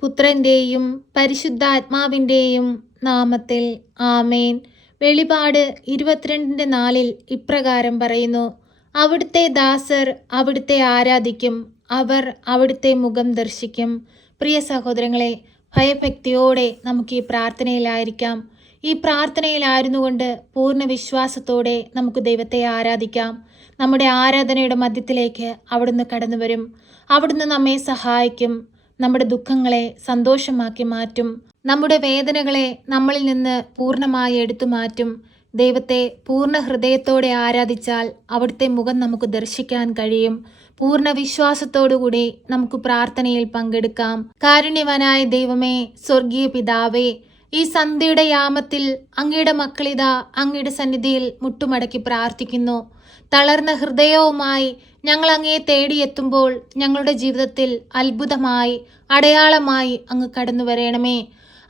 പുത്രന്റെയും പരിശുദ്ധാത്മാവിന്റെയും നാമത്തിൽ ആമേൻ. വെളിപാട് ഇരുപത്തിരണ്ടിന്റെ നാലിൽ ഇപ്രകാരം പറയുന്നു അവിടുത്തെ ദാസർ അവിടുത്തെ ആരാധിക്കും അവർ അവിടുത്തെ മുഖം ദർശിക്കും. പ്രിയ സഹോദരങ്ങളെ ഭയഭക്തിയോടെ നമുക്ക് ഈ പ്രാർത്ഥനയിലായിരിക്കാം. ഈ പ്രാർത്ഥനയിലായിരുന്നു കൊണ്ട് പൂർണ വിശ്വാസത്തോടെ നമുക്ക് ദൈവത്തെ ആരാധിക്കാം. നമ്മുടെ ആരാധനയുടെ മധ്യത്തിലേക്ക് അവിടുന്ന് കടന്നു വരും അവിടുന്ന് നമ്മെ സഹായിക്കും. നമ്മുടെ ദുഃഖങ്ങളെ സന്തോഷമാക്കി മാറ്റും. നമ്മുടെ വേദനകളെ നമ്മളിൽ നിന്ന് പൂർണമായി എടുത്തു മാറ്റും. ദൈവത്തെ പൂർണ ഹൃദയത്തോടെ ആരാധിച്ചാൽ അവിടുത്തെ മുഖം നമുക്ക് ദർശിക്കാൻ കഴിയും. പൂർണ വിശ്വാസത്തോടുകൂടി നമുക്ക് പ്രാർത്ഥനയിൽ പങ്കെടുക്കാം. കാരുണ്യവനായ ദൈവമേ സ്വർഗീയ പിതാവേ ഈ സന്ധ്യയുടെ യാമത്തിൽ അങ്ങയുടെ മക്കളിതാ അങ്ങയുടെ സന്നിധിയിൽ മുട്ടുമടക്കി പ്രാർത്ഥിക്കുന്നു. തളർന്ന ഹൃദയവുമായി ഞങ്ങൾ അങ്ങയെ തേടിയെത്തുമ്പോൾ ഞങ്ങളുടെ ജീവിതത്തിൽ അത്ഭുതമായി അടയാളമായി അങ്ങ് കടന്നു വരയണമേ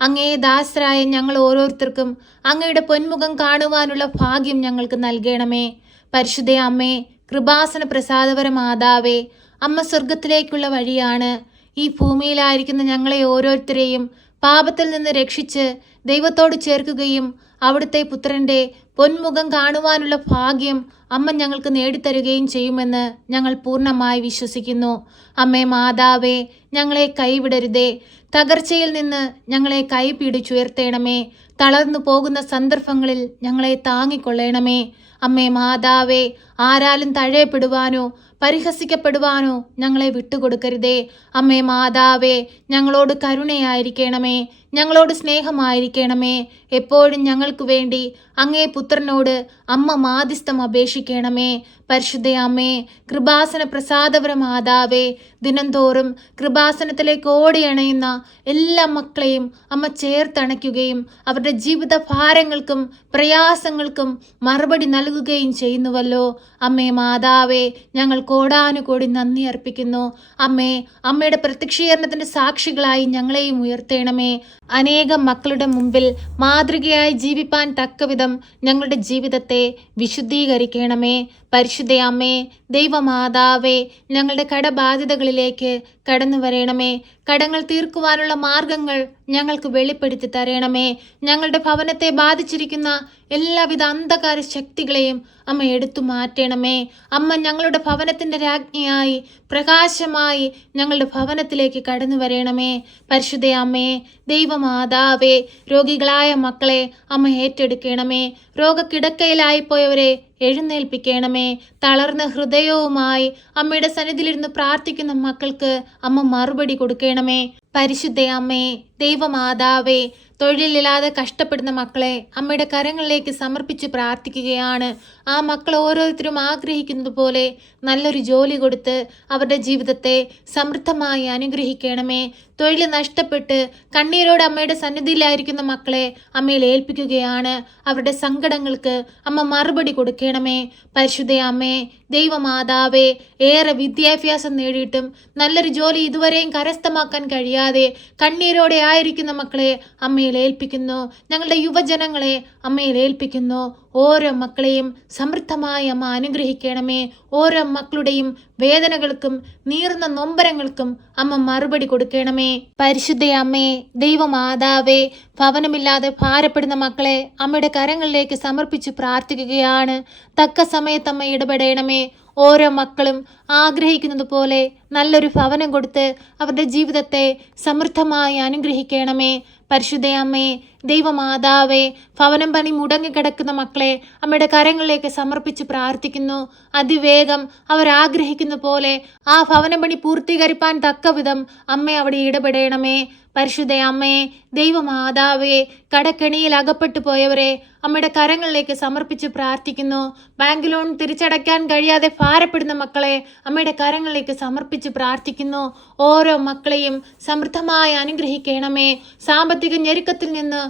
അങ്ങയെ ദാസരായ ഞങ്ങൾ ഓരോരുത്തർക്കും അങ്ങയുടെ പൊന്മുഖം കാണുവാനുള്ള ഭാഗ്യം ഞങ്ങൾക്ക് നൽകണമേ. പരിശുദ്ധ അമ്മേ കൃപാസന പ്രസാദപര മാതാവേ അമ്മ സ്വർഗത്തിലേക്കുള്ള വഴിയാണ്. ഈ ഭൂമിയിലായിരിക്കുന്ന ഞങ്ങളെ ഓരോരുത്തരെയും പാപത്തിൽ നിന്ന് രക്ഷിച്ച് ദൈവത്തോട് ചേർക്കുകയും അവിടുത്തെ പുത്രന്റെ പൊന്മുഖം കാണുവാനുള്ള ഭാഗ്യം അമ്മ ഞങ്ങൾക്ക് നേടിത്തരുകയും ചെയ്യുമെന്ന് ഞങ്ങൾ പൂർണമായി വിശ്വസിക്കുന്നു. അമ്മേ മാതാവേ ഞങ്ങളെ കൈവിടരുതേ. തകർച്ചയിൽ നിന്ന് ഞങ്ങളെ കൈ പിടിച്ചുയർത്തേണമേ തളർന്നു പോകുന്ന സന്ദർഭങ്ങളിൽ ഞങ്ങളെ താങ്ങിക്കൊള്ളണമേ. അമ്മേ മാതാവേ ആരാലും തഴയപ്പെടുവാനോ പരിഹസിക്കപ്പെടുവാനോ ഞങ്ങളെ വിട്ടുകൊടുക്കരുതേ. അമ്മേ മാതാവേ ഞങ്ങളോട് കരുണയായിരിക്കണമേ ഞങ്ങളോട് സ്നേഹമായിരിക്കണമേ. എപ്പോഴും ഞങ്ങൾക്ക് വേണ്ടി അങ്ങേ പുത്രനോട് അമ്മ മാധ്യസ്ഥം അപേക്ഷിക്കണമേ. പരിശുദ്ധ അമ്മേ കൃപാസന പ്രസാദപര മാതാവേ ദിനംതോറും കൃപാസനത്തിലേക്ക് ഓടിയണയുന്ന എല്ലാ മക്കളെയും അമ്മ ചേർത്തണയ്ക്കുകയും അവരുടെ ജീവിത ഭാരങ്ങൾക്കും പ്രയാസങ്ങൾക്കും മറുപടി നൽകുകയും ചെയ്യുന്നുവല്ലോ. അമ്മേ മാതാവേ ഞങ്ങൾ കോടാനുകോടി നന്ദി അർപ്പിക്കുന്നു. അമ്മേ അമ്മയുടെ പ്രത്യക്ഷീകരണത്തിന്റെ സാക്ഷികളായി ഞങ്ങളെയും ഉയർത്തേണമേ. അനേകം മക്കളുടെ മുമ്പിൽ മാതൃകയായി ജീവിപ്പാൻ തക്കവിധം ഞങ്ങളുടെ ജീവിതത്തെ വിശുദ്ധീകരിക്കണമേ. പരിശുദ്ധ അമ്മേ ദൈവമാതാവേ ഞങ്ങളുടെ കടബാധ്യതകളിലേക്ക് കടന്നു വരണമേ കടങ്ങൾ തീർക്കുവാനുള്ള മാർഗങ്ങൾ ഞങ്ങൾക്ക് വെളിപ്പെടുത്തി തരണമേ. ഞങ്ങളുടെ ഭവനത്തെ ബാധിച്ചിരിക്കുന്ന എല്ലാവിധ അന്ധകാര ശക്തികളെയും അമ്മ എടുത്തു മാറ്റണമേ. അമ്മ ഞങ്ങളുടെ ഭവനത്തിന്റെ രാജ്ഞിയായി പ്രകാശമായി ഞങ്ങളുടെ ഭവനത്തിലേക്ക് കടന്നു വരണമേ. പരിശുദ്ധ അമ്മേ ദൈവമാതാവേ രോഗികളായ മക്കളെ അമ്മ ഏറ്റെടുക്കണമേ. രോഗക്കിടക്കയിലായി പോയവരെ എഴുന്നേൽപ്പിക്കണമേ. തളർന്ന ഹൃദയവുമായി അമ്മയുടെ സന്നിധിയിലിരുന്ന് പ്രാർത്ഥിക്കുന്ന മക്കൾക്ക് അമ്മ മറുപടി കൊടുക്കണമേ. പരിശുദ്ധ അമ്മേ ദൈവമാതാവേ തൊഴിലില്ലാതെ കഷ്ടപ്പെടുന്ന മക്കളെ അമ്മയുടെ കരങ്ങളിലേക്ക് സമർപ്പിച്ച് പ്രാർത്ഥിക്കുകയാണ്. ആ മക്കൾ ഓരോരുത്തരും ആഗ്രഹിക്കുന്നതുപോലെ നല്ലൊരു ജോലി കൊടുത്ത് അവരുടെ ജീവിതത്തെ സമൃദ്ധമായി അനുഗ്രഹിക്കണമേ. തൊഴിൽ നഷ്ടപ്പെട്ട് കണ്ണീരോട് അമ്മയുടെ സന്നിധിയിലായിരിക്കുന്ന മക്കളെ അമ്മയിൽ ഏൽപ്പിക്കുകയാണ്. അവരുടെ സങ്കടങ്ങൾക്ക് അമ്മ മറുപടി കൊടുക്കണമേ. പരിശുദ്ധ അമ്മേ ദൈവമാതാവേ ഏറെ വിദ്യാഭ്യാസം നേടിയിട്ടും നല്ലൊരു ജോലി ഇതുവരെയും കരസ്ഥമാക്കാൻ കഴിയാതെ കണ്ണീരോടെ ആയിരിക്കുന്ന മക്കളെ അമ്മയിൽ ഏൽപ്പിക്കുന്നു. ഞങ്ങളുടെ യുവജനങ്ങളെ അമ്മയിൽ ഏൽപ്പിക്കുന്നു. ഓരോ മക്കളെയും സമൃദ്ധമായി അമ്മ അനുഗ്രഹിക്കണമേ. ഓരോ മക്കളുടെയും വേദനകൾക്കും നീർന്ന നൊമ്പരങ്ങൾക്കും അമ്മ മറുപടി കൊടുക്കണമേ. പരിശുദ്ധ അമ്മേ ദൈവമാതാവേ ഭവനമില്ലാതെ ഭാരപ്പെടുന്ന മക്കളെ അമ്മയുടെ കരങ്ങളിലേക്ക് സമർപ്പിച്ച് പ്രാർത്ഥിക്കുകയാണ്. തക്ക സമയത്ത് അമ്മ ഇടപെടണമേ. ഓരോ മക്കളും ആഗ്രഹിക്കുന്നത് പോലെ നല്ലൊരു ഭവനം കൊടുത്ത് അവരുടെ ജീവിതത്തെ സമൃദ്ധമായി അനുഗ്രഹിക്കണമേ. പരിശുദ്ധ അമ്മേ ദൈവമാതാവേ ഭവനം പണി മുടങ്ങിക്കിടക്കുന്ന മക്കളെ അമ്മയുടെ കരങ്ങളിലേക്ക് സമർപ്പിച്ച് പ്രാർത്ഥിക്കുന്നു. അതിവേഗം അവർ ആഗ്രഹിക്കുന്ന പോലെ ആ ഭവനം പണി പൂർത്തീകരിപ്പാൻ തക്കവിധം അമ്മ അവിടെ ഇടപെടണമേ. പരിശുദ്ധ അമ്മയെ ദൈവമാതാവേ കടക്കെണിയിൽ അകപ്പെട്ടു പോയവരെ അമ്മയുടെ കരങ്ങളിലേക്ക് സമർപ്പിച്ച് പ്രാർത്ഥിക്കുന്നു. ബാങ്ക് ലോൺ തിരിച്ചടയ്ക്കാൻ കഴിയാതെ ഭാരപ്പെടുന്ന മക്കളെ അമ്മയുടെ കരങ്ങളിലേക്ക് സമർപ്പിച്ച് പ്രാർത്ഥിക്കുന്നു. ഓരോ മക്കളെയും സമൃദ്ധമായി അനുഗ്രഹിക്കണമേ. സാമ്പത്തിക ഞെരുക്കത്തിൽ നിന്ന്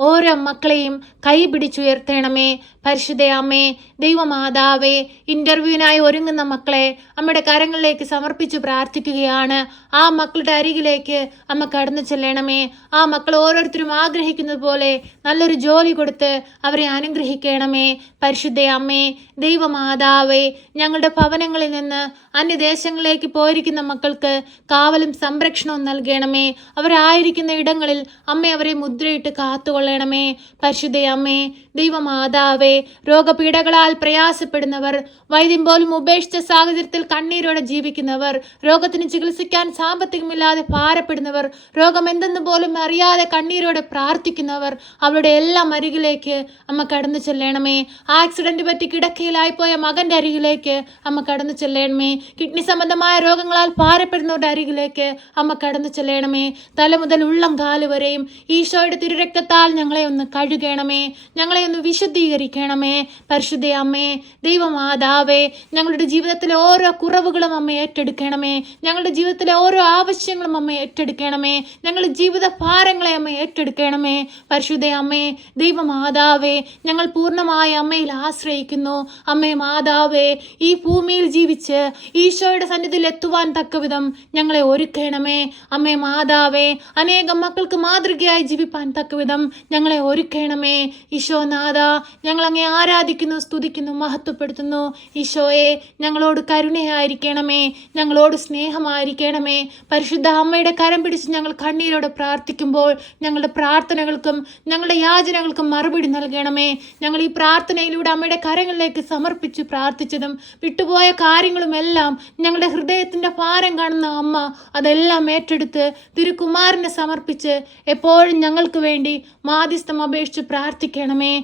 ഓരോ മക്കളെയും കൈ പരിശുദ്ധയമ്മേ ദൈവമാതാവേ ഇന്റർവ്യൂവിനായി ഒരുങ്ങുന്ന മക്കളെ അമ്മയുടെ കരങ്ങളിലേക്ക് സമർപ്പിച്ചു പ്രാർത്ഥിക്കുകയാണ്. ആ മക്കളുടെ അരികിലേക്ക് അമ്മ കടന്നു ചെല്ലണമേ. ആ മക്കൾ ഓരോരുത്തരും ആഗ്രഹിക്കുന്നത് പോലെ നല്ലൊരു ജോലി കൊടുത്ത് അവരെ അനുഗ്രഹിക്കണമേ. പരിശുദ്ധയമ്മേ ദൈവമാതാവേ ഞങ്ങളുടെ ഭവനങ്ങളിൽ നിന്ന് അന്യദേശങ്ങളിലേക്ക് പോയിരിക്കുന്ന മക്കൾക്ക് കാവലും സംരക്ഷണവും നൽകണമേ. അവരായിരിക്കുന്ന ഇടങ്ങളിൽ അമ്മ അവരെ മുദ്രയിട്ട് കാത്തുകൊള്ളണമേ പരിശുദ്ധ അമ്മേ ദൈവമാതാവേ രോഗപീഠകളാൽ പ്രയാസപ്പെടുന്നവർ വൈദ്യം പോലും ഉപേക്ഷിച്ച സാഹചര്യത്തിൽ കണ്ണീരോടെ ജീവിക്കുന്നവർ രോഗത്തിന് ചികിത്സിക്കാൻ സാമ്പത്തികമില്ലാതെ ഭാരപ്പെടുന്നവർ രോഗം എന്തെന്ന് പോലും അറിയാതെ കണ്ണീരോടെ പ്രാർത്ഥിക്കുന്നവർ അവരുടെ എല്ലാം അരികിലേക്ക് അമ്മ കടന്നു ചെല്ലണമേ. ആക്സിഡന്റ് പറ്റി കിടക്കയിലായി പോയ മകന്റെ അരികിലേക്ക് അമ്മ കടന്നു ചെല്ലണമേ. കിഡ്നി സംബന്ധമായ രോഗങ്ങളാൽ ഭാരപ്പെടുന്നവരുടെ അരികിലേക്ക് അമ്മ കടന്നു ചെല്ലണമേ. തല മുതൽ ഉള്ളം കാൽ വരെയും ഈശോയുടെ തിരുരക്തത്താൽ ഞങ്ങളെ ഒന്ന് കഴുകണമേ. ഞങ്ങളെ ഒന്ന് വിശദീകരിക്കണമേ പരിശുദ്ധ അമ്മേ ദൈവമാതാവേ ഞങ്ങളുടെ ജീവിതത്തിലെ ഓരോ കുറവുകളും അമ്മ ഏറ്റെടുക്കണമേ. ഞങ്ങളുടെ ജീവിതത്തിലെ ഓരോ ആവശ്യങ്ങളും അമ്മ ഏറ്റെടുക്കണമേ. ഞങ്ങളുടെ ജീവിത ഭാരങ്ങളെ അമ്മ ഏറ്റെടുക്കണമേ. പരിശുദ്ധ അമ്മേ ദൈവമാതാവേ ഞങ്ങൾ പൂർണമായ അമ്മയിൽ ആശ്രയിക്കുന്നു. അമ്മേ മാതാവേ ഈ ഭൂമിയിൽ ജീവിച്ച് ഈശോയുടെ സന്നിധിയിൽ എത്തുവാൻ തക്കവിധം ഞങ്ങളെ ഒരുക്കണമേ. അമ്മേ മാതാവേ അനേകം മക്കൾക്ക് മാതൃകയായി ജീവിപ്പാൻ തക്കവിധം ഞങ്ങളെ ഒരുക്കണമേ. ഈശോനാഥ ഞങ്ങൾ അങ്ങെ ആരാധിക്കുന്നു സ്തുതിക്കുന്നു മഹത്വപ്പെടുത്തുന്നു. ഈശോയെ ഞങ്ങളോട് കരുണയായിരിക്കണമേ ഞങ്ങളോട് സ്നേഹമായിരിക്കണമേ. പരിശുദ്ധ അമ്മയുടെ കരം പിടിച്ച് ഞങ്ങൾ കണ്ണീരോടെ പ്രാർത്ഥിക്കുമ്പോൾ ഞങ്ങളുടെ പ്രാർത്ഥനകൾക്കും ഞങ്ങളുടെ യാചനകൾക്കും മറുപടി നൽകണമേ. ഞങ്ങൾ ഈ പ്രാർത്ഥനയിലൂടെ അമ്മയുടെ കരങ്ങളിലേക്ക് സമർപ്പിച്ച് പ്രാർത്ഥിച്ചതും വിട്ടുപോയ കാര്യങ്ങളുമെല്ലാം ഞങ്ങളുടെ ഹൃദയത്തിന്റെ ഭാരം കാണുന്ന അമ്മ അതെല്ലാം ഏറ്റെടുത്ത് തിരുക്കുമാരനെ സമർപ്പിച്ച് എപ്പോഴും ഞങ്ങൾക്ക് വേണ്ടി മാധ്യസ്ഥം അപേക്ഷിച്ച് പ്രാർത്ഥിക്കണമേ.